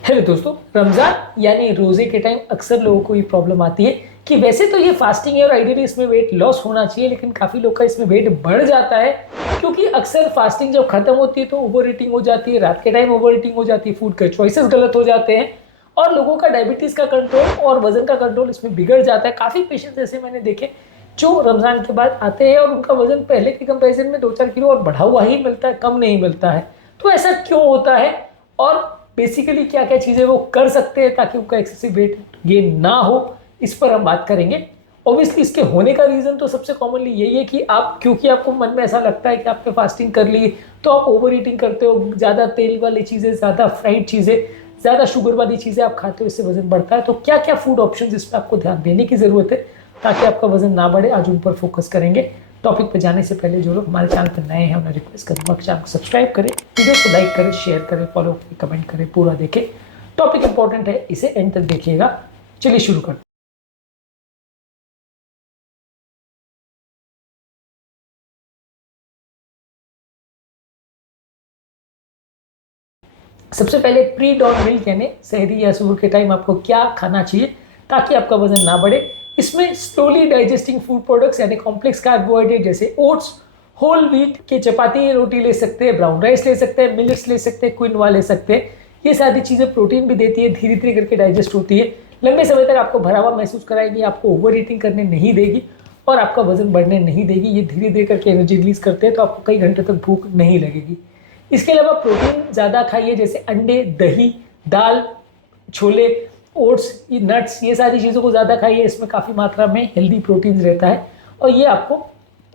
Hello दोस्तों, रमज़ान यानी रोज़े के टाइम अक्सर लोगों को ये प्रॉब्लम आती है कि वैसे तो ये फास्टिंग है और आइडियली इसमें वेट लॉस होना चाहिए, लेकिन काफ़ी लोग का इसमें वेट बढ़ जाता है क्योंकि अक्सर फास्टिंग जब खत्म होती है तो ओवर ईटिंग हो जाती है, रात के टाइम ओवर ईटिंग हो जाती है, फूड के चॉइसेस गलत हो जाते हैं और लोगों का डायबिटीज़ का कंट्रोल और वजन का कंट्रोल इसमें बिगड़ जाता है। काफ़ी पेशेंट्स ऐसे मैंने देखे जो रमज़ान के बाद आते हैं और उनका वजन पहले के कंपेरिजन में 2-4 किलो और बढ़ा हुआ ही मिलता है, कम नहीं मिलता है। तो ऐसा क्यों होता है और बेसिकली क्या क्या चीज़ें वो कर सकते हैं ताकि उनका एक्सेसिव वेट गेन ना हो, इस पर हम बात करेंगे। ऑब्वियसली इसके होने का रीज़न तो सबसे कॉमनली यही है कि आप, क्योंकि आपको मन में ऐसा लगता है कि आपने फास्टिंग कर ली तो आप ओवर ईटिंग करते हो, ज़्यादा तेल वाली चीज़ें, ज़्यादा फ्राइड चीज़ें, ज़्यादा शुगर वाली चीज़ें आप खाते हो, इससे वजन बढ़ता है। तो क्या क्या फूड ऑप्शन इस पर आपको ध्यान देने की ज़रूरत है ताकि आपका वजन ना बढ़े, आज उन पर फोकस करेंगे। टॉपिक पे जाने से पहले जो लोग हमारे चैनल पर नए हैं उन्हें रिक्वेस्ट करूँगा कि चैनल को सब्सक्राइब करें, वीडियो को लाइक करें, शेयर करें, फॉलो करें, कमेंट करें, पूरा देखें। टॉपिक इंपॉर्टेंट है, इसे एंड तक देखिएगा। चलिए शुरू करते हैं। सबसे पहले प्री डॉन मील यानी सहरी या सुबह के टाइम आपको क्या खाना चाहिए ताकि आपका वजन ना बढ़े। इसमें स्लोली डाइजेस्टिंग फूड प्रोडक्ट्स यानी कॉम्प्लेक्स कार्बोहाइड्रेट जैसे ओट्स, होल व्हीट की चपाती या रोटी ले सकते हैं, ब्राउन राइस ले सकते हैं, मिलेट्स ले सकते हैं, क्विनोआ ले सकते हैं। ये सारी चीज़ें प्रोटीन भी देती है, धीरे धीरे करके डाइजेस्ट होती है, लंबे समय तक आपको भरा हुआ महसूस कराएगी, आपको ओवर ईटिंग करने नहीं देगी और आपका वजन बढ़ने नहीं देगी। ये धीरे धीरे करके एनर्जी रिलीज करते हैं तो आपको कई घंटे तक भूख नहीं लगेगी। इसके अलावा प्रोटीन ज़्यादा खाइए, जैसे अंडे, दही, दाल, छोले, ओट्स, ये नट्स, ये सारी चीज़ों को ज़्यादा खाइए। इसमें काफ़ी मात्रा में हेल्दी प्रोटीन रहता है और ये आपको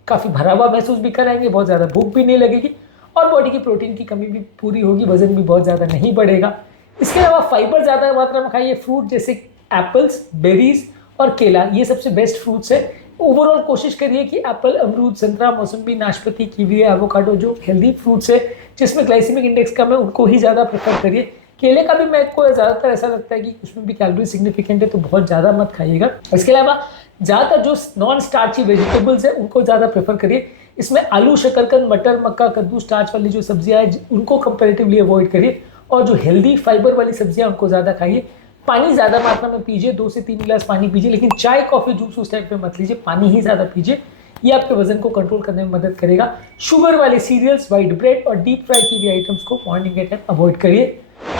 काफ़ी भरा हुआ महसूस भी कराएंगे, बहुत ज़्यादा भूख भी नहीं लगेगी और बॉडी की प्रोटीन की कमी भी पूरी होगी, वजन भी बहुत ज़्यादा नहीं बढ़ेगा। इसके अलावा फाइबर ज़्यादा मात्रा में खाइए, फ्रूट जैसे एप्पल्स, बेरीज और केला, ये सबसे बेस्ट फ्रूट्स है। ओवरऑल कोशिश करिए कि एप्पल, अमरूद, संतरा, मौसम्बी, नाशपाती, कीवी, एवोकाडो, जो हेल्दी फ्रूट्स है जिसमें ग्लाइसेमिक इंडेक्स कम है, उनको ही ज़्यादा प्रेफर करिए। केले का भी मेरे को ज़्यादातर ऐसा लगता है कि उसमें भी कैलोरी सिग्निफिकेंट है तो बहुत ज़्यादा मत खाइएगा। इसके अलावा ज़्यादातर जो नॉन स्टार्ची वेजिटेबल्स है उनको ज़्यादा प्रेफर करिए। इसमें आलू, शकरकंद, मटर, मक्का, कद्दू, स्टार्च वाली जो सब्जियाँ हैं उनको कंपेरेटिवली अवॉइड करिए और जो हेल्दी फाइबर वाली सब्जियाँ उनको ज़्यादा खाइए। पानी ज़्यादा मात्रा में पीजिए, 2 से 3 गिलास पानी पीजिए, लेकिन चाय, कॉफ़ी, जूस उस टाइप पे मत लीजिए, पानी ही ज़्यादा पीजिए। ये आपके वजन को कंट्रोल करने में मदद करेगा। शुगर वाले सीरियल्स, वाइट ब्रेड और डीप फ्राई की भी आइटम्स को मॉर्निंग के टाइम अवॉइड करिए।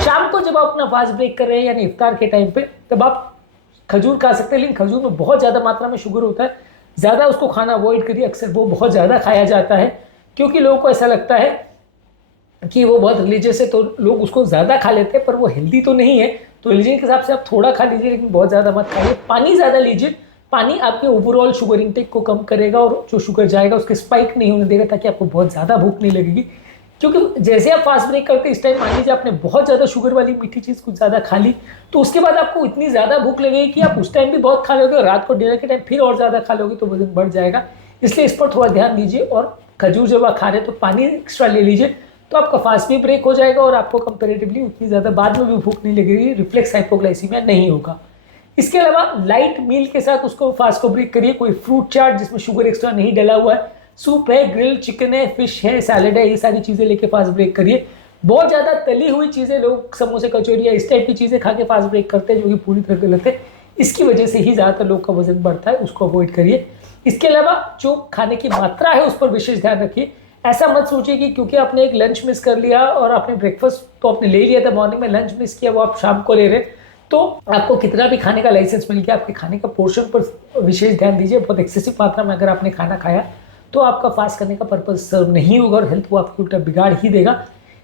शाम को जब आप अपना फास्ट ब्रेक कर रहे हैं यानी इफ्तार के टाइम पे, तब आप खजूर खा सकते हैं, लेकिन खजूर में बहुत ज़्यादा मात्रा में शुगर होता है, ज़्यादा उसको खाना अवॉइड करिए। अक्सर वो बहुत ज़्यादा खाया जाता है क्योंकि लोगों को ऐसा लगता है कि वो बहुत रिलीजियस है तो लोग उसको ज़्यादा खा लेते हैं, पर वो हेल्दी तो नहीं है। तो रिलीजन के हिसाब से आप थोड़ा खा लीजिए लेकिन बहुत ज़्यादा मत खाइए। पानी ज़्यादा लीजिए, पानी आपके ओवरऑल शुगर इंटेक को कम करेगा और जो शुगर जाएगा उसके स्पाइक नहीं होने देगा ताकि आपको बहुत ज़्यादा भूख नहीं लगेगी। क्योंकि जैसे आप फास्ट ब्रेक करते हैं इस टाइम मान लीजिए आपने बहुत ज़्यादा शुगर वाली मीठी चीज़ कुछ ज़्यादा खा ली, तो उसके बाद आपको इतनी ज़्यादा भूख लगेगी कि आप उस टाइम भी बहुत खा लोगे और रात को डिनर के टाइम फिर और ज़्यादा खा लोगे तो वजन बढ़ जाएगा। इसलिए इस पर थोड़ा ध्यान दीजिए और खजूर जब आप खा रहे हैं तो पानी एक्स्ट्रा ले लीजिए, तो आपका फास्ट भी ब्रेक हो जाएगा और आपको कंपेरेटिवली उतनी ज़्यादा बाद में भी भूख नहीं लगेगी, रिफ्लेक्स हाइपोग्लाइसीमिया नहीं होगा। इसके अलावा लाइट मील के साथ उसको फास्ट को ब्रेक करिए, कोई फ्रूट चाट जिसमें शुगर एक्स्ट्रा नहीं डला हुआ है, सूप है, ग्रिल चिकन है, फिश है, सैलड है, ये सारी चीज़ें लेके फास्ट ब्रेक करिए। बहुत ज़्यादा तली हुई चीज़ें, लोग समोसे, कचौरी या इस टाइप की चीज़ें खा के फास्ट ब्रेक करते हैं जो कि पूरी तरह गलत है। इसकी वजह से ही ज़्यादातर लोग का वजन बढ़ता है, उसको अवॉइड करिए। इसके अलावा जो खाने की मात्रा है उस पर विशेष ध्यान रखिए। ऐसा मत सोचिए कि क्योंकि आपने एक लंच मिस कर लिया और आपने ब्रेकफास्ट तो आपने ले लिया था मॉर्निंग में, लंच मिस किया वो आप शाम को ले रहे, तो आपको कितना भी खाने का लाइसेंस मिल गया, आपके खाने का पोर्शन पर विशेष ध्यान दीजिए। बहुत एक्सेसिव मात्रा में अगर आपने खाना खाया तो आपका फास्ट करने का पर्पज सर्व नहीं होगा और हेल्थ वो आपको उल्टा बिगाड़ ही देगा।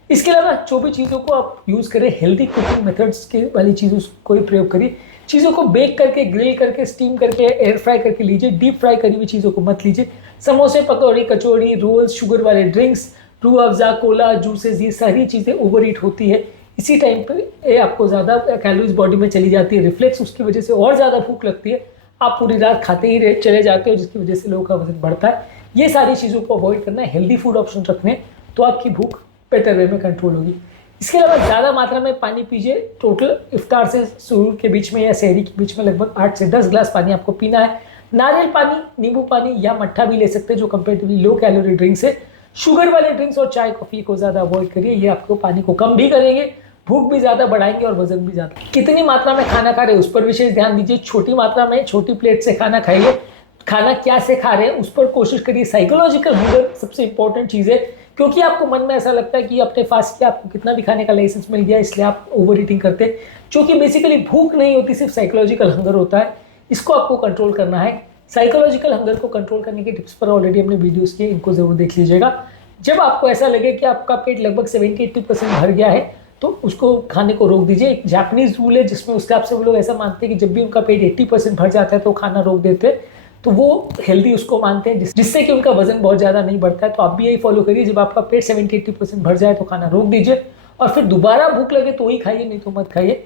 इसके अलावा जो भी चीज़ों को आप यूज़ करें, हेल्दी कुकिंग मेथड्स के वाली चीज़ों को ही प्रयोग करिए। चीज़ों को बेक करके, ग्रिल करके, स्टीम करके, एयर फ्राई करके लीजिए, डीप फ्राई करी हुई चीज़ों को मत लीजिए। समोसे, पकौड़ी, कचौड़ी, रोल्स, शुगर वाले drinks, Rooh Afza, Cola, juices, ये सारी चीज़ें ओवर ईट होती है। इसी टाइम पे आपको ज़्यादा कैलोरीज बॉडी में चली जाती है, रिफ्लेक्स उसकी वजह से और ज़्यादा भूख लगती है, आप पूरी रात खाते ही चले जाते हो जिसकी वजह से लोगों का वजन बढ़ता है। ये सारी चीज़ों को अवॉइड करना है, हेल्दी फूड ऑप्शन रखने, तो आपकी भूख बेटर वे में कंट्रोल होगी। इसके अलावा ज़्यादा मात्रा में पानी पीजिए। टोटल इफ्तार से सुहूर के बीच में या सहरी के बीच में लगभग 8 से 10 ग्लास पानी आपको पीना है। नारियल पानी, नींबू पानी या मट्ठा भी ले सकते हैं जो कंपेरेटिवली लो कैलोरी ड्रिंक्स है। शुगर वाले ड्रिंक्स और चाय, कॉफ़ी को ज़्यादा अवॉइड करिए, ये आपको पानी को कम भी करेंगे भूख भी ज़्यादा बढ़ाएंगे और वजन भी ज़्यादा। कितनी मात्रा में खाना खा रहे हैं उस पर विशेष ध्यान दीजिए। छोटी मात्रा में छोटी प्लेट से खाना खाइए। खाना क्या से खा रहे हैं उस पर कोशिश करिए। साइकोलॉजिकल हंगर सबसे इंपॉर्टेंट चीज़ है, क्योंकि आपको मन में ऐसा लगता है कि आपने फास्ट किया, आपको कितना भी खाने का लाइसेंस मिल गया, इसलिए आप ओवर ईटिंग करते हैं। जो कि बेसिकली भूख नहीं होती, सिर्फ साइकोलॉजिकल हंगर होता है। इसको आपको कंट्रोल करना है। साइकोलॉजिकल हंगर को कंट्रोल करने के टिप्स पर ऑलरेडी हमने वीडियोस किए, इनको जरूर देख लीजिएगा। जब आपको ऐसा लगे कि आपका पेट लगभग 70-80% भर गया है तो उसको खाने को रोक दीजिए। एक जापानीज रूल है जिसमें उसके हिसाब से वो लोग ऐसा मानते हैं कि जब भी उनका पेट 80% भर जाता है तो खाना रोक देते हैं, तो वो हेल्दी उसको मानते हैं, जिससे कि उनका वजन बहुत ज़्यादा नहीं बढ़ता है। तो आप भी यही फॉलो करिए, जब आपका पेट 70-80% भर जाए तो खाना रोक दीजिए और फिर दोबारा भूख लगे तो ही खाइए, नहीं तो मत खाइए।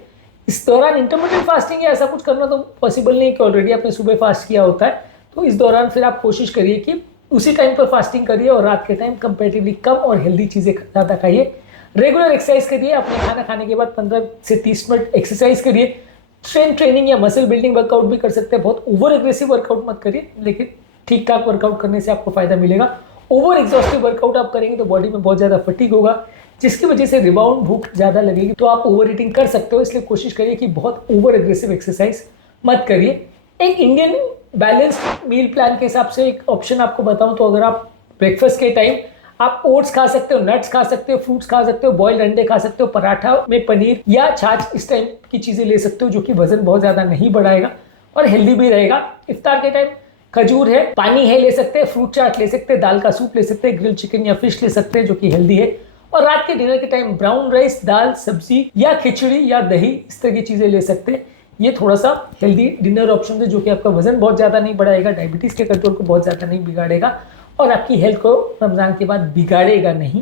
इस दौरान इंटरमिटेंट फास्टिंग या ऐसा कुछ करना तो पॉसिबल नहीं है कि ऑलरेडी आपने सुबह फास्ट किया होता है। तो इस दौरान फिर आप कोशिश करिए कि उसी टाइम पर फास्टिंग करिए और रात के टाइम कंपेरेटिवली कम और हेल्दी चीज़ें ज़्यादा खाइए। रेगुलर एक्सरसाइज करिए। अपने खाना खाने के बाद 15 से 30 मिनट एक्सरसाइज करिए। स्ट्रेंथ ट्रेनिंग या मसल बिल्डिंग वर्कआउट भी कर सकते हैं। बहुत ओवर एग्रेसिव वर्कआउट मत करिए, लेकिन ठीक ठाक वर्कआउट करने से आपको फायदा मिलेगा। ओवर एग्जॉस्टिव वर्कआउट आप करेंगे तो बॉडी में बहुत ज़्यादा फटीग होगा, जिसकी वजह से रिबाउंड भूख ज़्यादा लगेगी, तो आप ओवर ईटिंग कर सकते हो। इसलिए कोशिश करिए कि बहुत ओवर एग्रेसिव एक्सरसाइज मत करिए। एक इंडियन बैलेंस्ड मील प्लान के हिसाब से एक ऑप्शन आपको बताऊं तो अगर आप ब्रेकफास्ट के टाइम आप ओट्स खा सकते हो, नट्स खा सकते हो, फ्रूट्स खा सकते हो, बॉइल्ड अंडे खा सकते हो, पराठा में पनीर या छाछ, इस टाइप की चीज़ें ले सकते हो, जो कि वजन बहुत ज़्यादा नहीं बढ़ाएगा और हेल्दी भी रहेगा। इफ्तार के टाइम खजूर है, पानी है ले सकते हैं, फ्रूट चाट ले सकते हैं, दाल का सूप ले सकते हैं, ग्रिल चिकन या फिश ले सकते हैं जो कि हेल्दी है। और रात के डिनर के टाइम ब्राउन राइस, दाल, सब्जी या खिचड़ी या दही, इस तरह की चीज़ें ले सकते हैं। ये थोड़ा सा हेल्दी डिनर ऑप्शन है जो कि आपका वजन बहुत ज़्यादा नहीं बढ़ाएगा, डायबिटीज़ के कंट्रोल को बहुत ज़्यादा नहीं बिगाड़ेगा और आपकी हेल्थ को रमज़ान के बाद बिगाड़ेगा नहीं।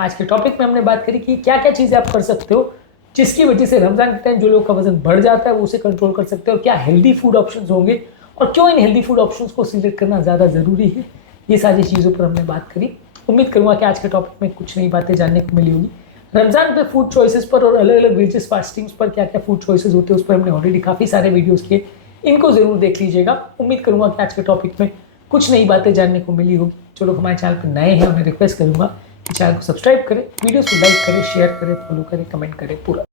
आज के टॉपिक में हमने बात करी कि क्या क्या चीज़ें आप कर सकते हो जिसकी वजह से रमज़ान के टाइम जो लोग का वजन बढ़ जाता है वो उसे कंट्रोल कर सकते हो, और क्या हेल्दी फूड ऑप्शंस होंगे और क्यों इन हेल्दी फूड ऑप्शंस को सिलेक्ट करना ज़्यादा ज़रूरी है। ये सारी चीज़ों पर हमने बात करी। उम्मीद करूँगा कि आज के टॉपिक में कुछ नई बातें जानने को मिली होगी। रमज़ान पे फूड चॉइसेस पर और अलग अलग रिलीजियस फास्टिंग्स पर क्या क्या फूड चॉइसेस होते हैं उस पर हमने ऑलरेडी काफ़ी सारे वीडियोस किए, इनको ज़रूर देख लीजिएगा। उम्मीद करूँगा कि आज के टॉपिक में कुछ नई बातें जानने को मिली होगी। जो लोग हमारे चैनल पर नए हैं उन्हें रिक्वेस्ट करूँगा कि चैनल को सब्सक्राइब करें, वीडियोस को लाइक करें, शेयर करें, फॉलो करें, कमेंट करें पूरा।